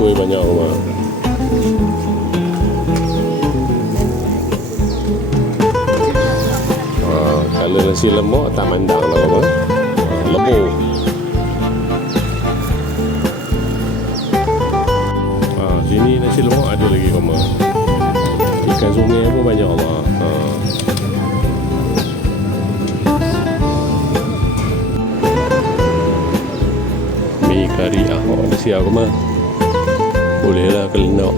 Wih, banyak rumah. Kalau nasi lemak tak mandang lah apa. Lebur. Sini nasi lemak ada lagi koma. Ikan sungai pun banyak lah. Mi kari ahok nasi aku mah. Bolehlah kelenak.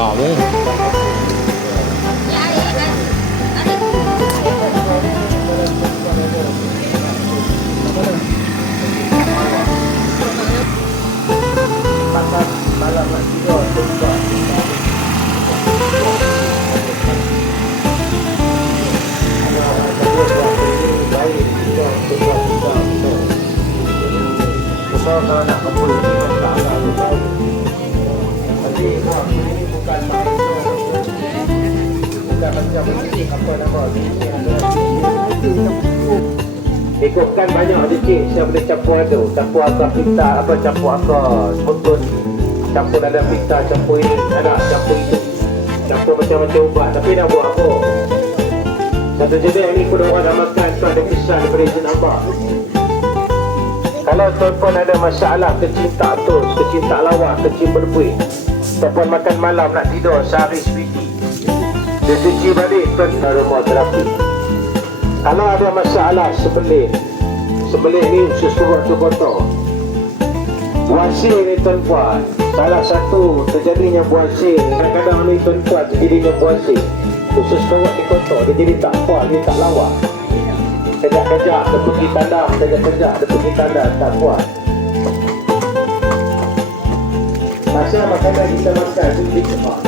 cakap ni. Malam nak tidur tempat baik juga tempat besar kalau nak kumpul tak lalu tahu tapi waktu ini bukan main bukan macam apa nama ikutkan banyak dikit saya boleh campur ada campur akar pita apa campur akar sebetulnya campur ada pita, campur ini, ada campur itu, campur macam-macam ubat. Tapi nak buat apa? Satu jenis ni pun orang dah makan, tu ada kisah daripada izin Allah. Kalau tuan-puan ada masalah kecinta tu, kecinta lawa, kecil berbuih, tuan-puan makan malam nak tidur sehari sebiji, dia cuci balik tuan aromaterapi. Kalau ada masalah sebelit ni sesuatu tu kotor. Buasir ni tuan-puan, salah satu terjadinya buasir, kadang-kadang ni tuan-puan terjadinya buasir khusus korok di kotor, dia jadi tak kuat, dia tak lawa. Kejap-kejap dia pergi tandang, kejap-kejap dia pergi tandang, tak kuat. Pasal makanan kita makan tu dia lemah,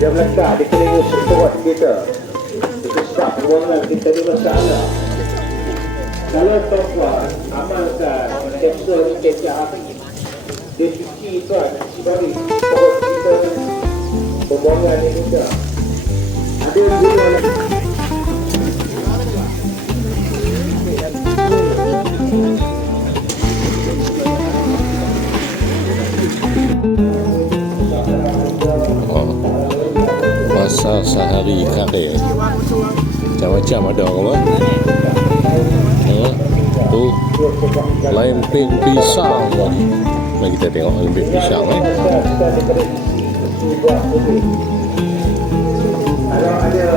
dia melekat, dia kena usut korok kita. Itu sebab buangan kita ni masalah. Kalau tuan-puan amalkan kapsul ni kejap, dia cuci tuan, cuci balik perut kita, pembuangan ni juga. Ada yang guna lagi. Masa sehari karir macam-macam ada orang tu lempeng pisang lagi. Mari kita tengok lempeng pisang Kalau ada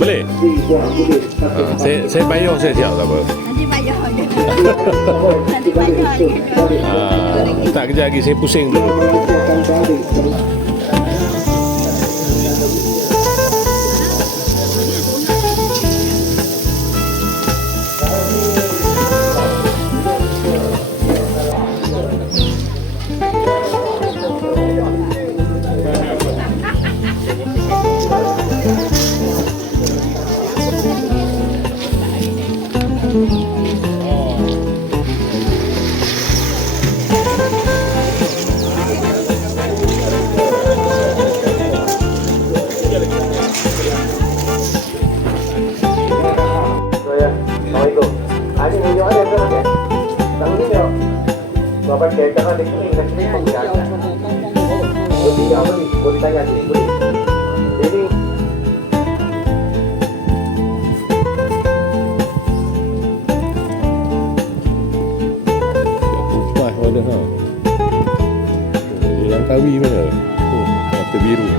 boleh? Saya bayar saya siap tak apa. Nanti bayar je. Nanti bayar lagi. Tak kejap lagi saya pusing dulu. Assalamualaikum. Ada minyak ada ke nak? Tak boleh minyak. Kau pakai jangan dia kering, dah kering pun dia ada. Boleh apa ni? Boleh tanya sini, boleh. Ini Kupas mana ha? Yang kawi mana? Mata biru.